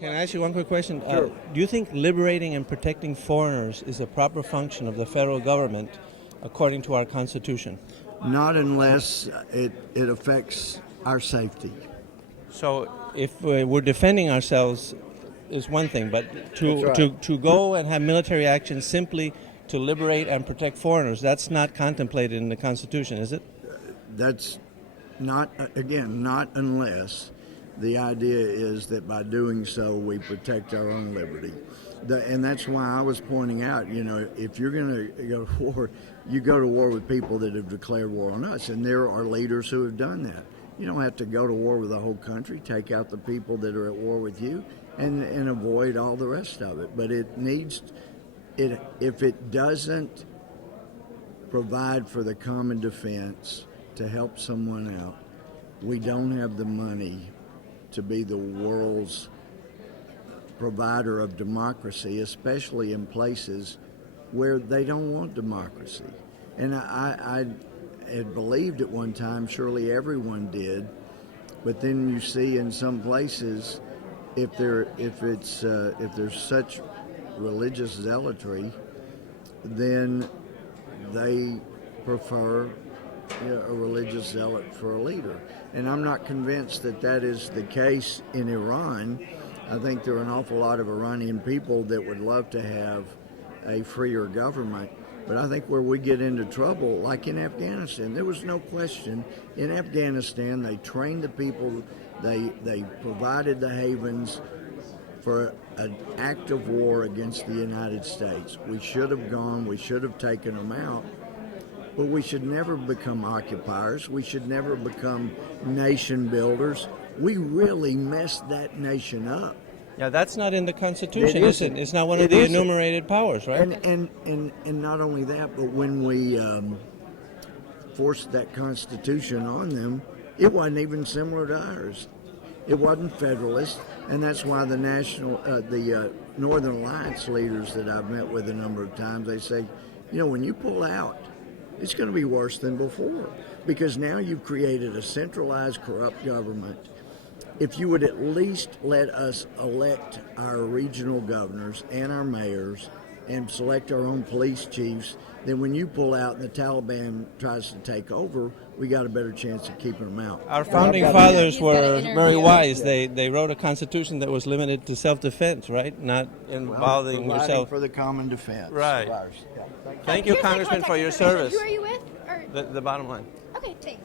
Can I ask you one quick question? Sure. Do you think liberating and protecting foreigners is a proper function of the federal government according to our Constitution? Not unless it affects our safety. So if we're defending ourselves is one thing, but That's right. to go and have military action simply to liberate and protect foreigners, that's not contemplated in the Constitution, is it? That's not, again, not unless the idea is that by doing so we protect our own liberty. And that's why I was pointing out, if you're going to go to war, you go to war with people that have declared war on us, and there are leaders who have done that. You don't have to go to war with the whole country, take out the people that are at war with you, and avoid all the rest of it. But if it doesn't provide for the common defense to help someone out, we don't have the money to be the world's provider of democracy, especially in places where they don't want democracy. And I had believed at one time, surely everyone did, but then you see in some places, if there's such religious zealotry, then they prefer a religious zealot for a leader. And I'm not convinced that is the case in Iran. I think there are an awful lot of Iranian people that would love to have a freer government. But I think where we get into trouble, like in Afghanistan, there was no question. In Afghanistan, they trained the people, they provided the havens for an act of war against the United States. We should have gone, we should have taken them out. But we should never become occupiers. We should never become nation builders. We really messed that nation up. Yeah, that's not in the Constitution, is it? It's not one of It the isn't. enumerated powers, right? And not only that, but when we forced that Constitution on them, it wasn't even similar to ours. It wasn't federalist, and that's why the Northern Alliance leaders that I've met with a number of times, they say, when you pull out, it's going to be worse than before, because now you've created a centralized, corrupt government. If you would at least let us elect our regional governors and our mayors and select our own police chiefs, then when you pull out and the Taliban tries to take over, we got a better chance of keeping them out. Our founding fathers were very wise. They wrote a constitution that was limited to self-defense, right? Not involving Providing yourself. for the common defense. Right. of ours. Yeah. Thank you, Congressman, for your service. Who are you with? Or... The bottom line. Okay, thanks.